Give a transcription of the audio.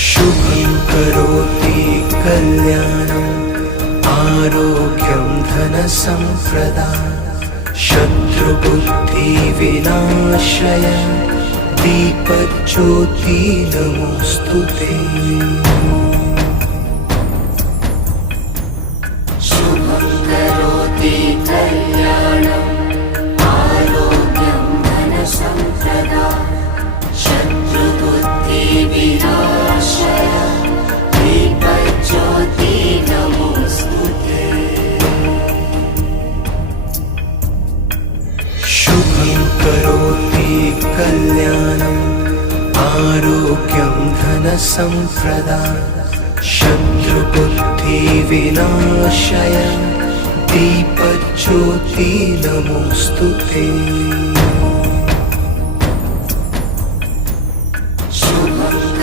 शुभं करोति कल्याणम् आरोग्यं धनसम्प्रदा शत्रुबुद्धिविनाशय दीपज्योति नमोऽस्तुते। शुभं करोति कल्याणम् आरोग्यं धनसम्प्रदा शत्रुबुद्धिविनाशय दीपज्योति नमोऽस्तुते। शुभं करोति कल्याणम् आरोग्यं धनसम्प्रदा शत्रुबुद्धिविनाशय दीपज्योति नमोऽस्तुते।